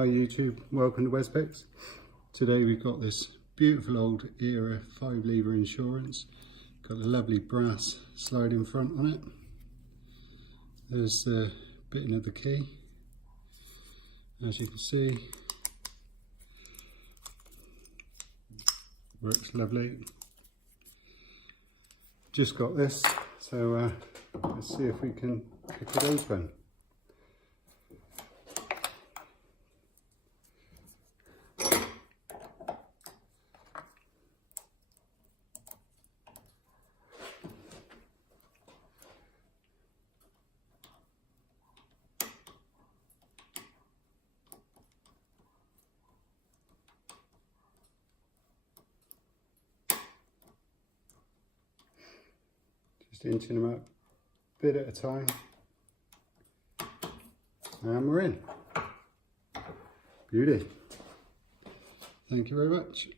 Hi YouTube, welcome to Westpex. Today we've got this beautiful old era 5-lever insurance. Got a lovely brass sliding front on it. There's the bitting of the key. As you can see, works lovely. Just got this, so let's see if we can pick it open. Just inching them up a bit at a time, and we're in. Beauty. Thank you very much.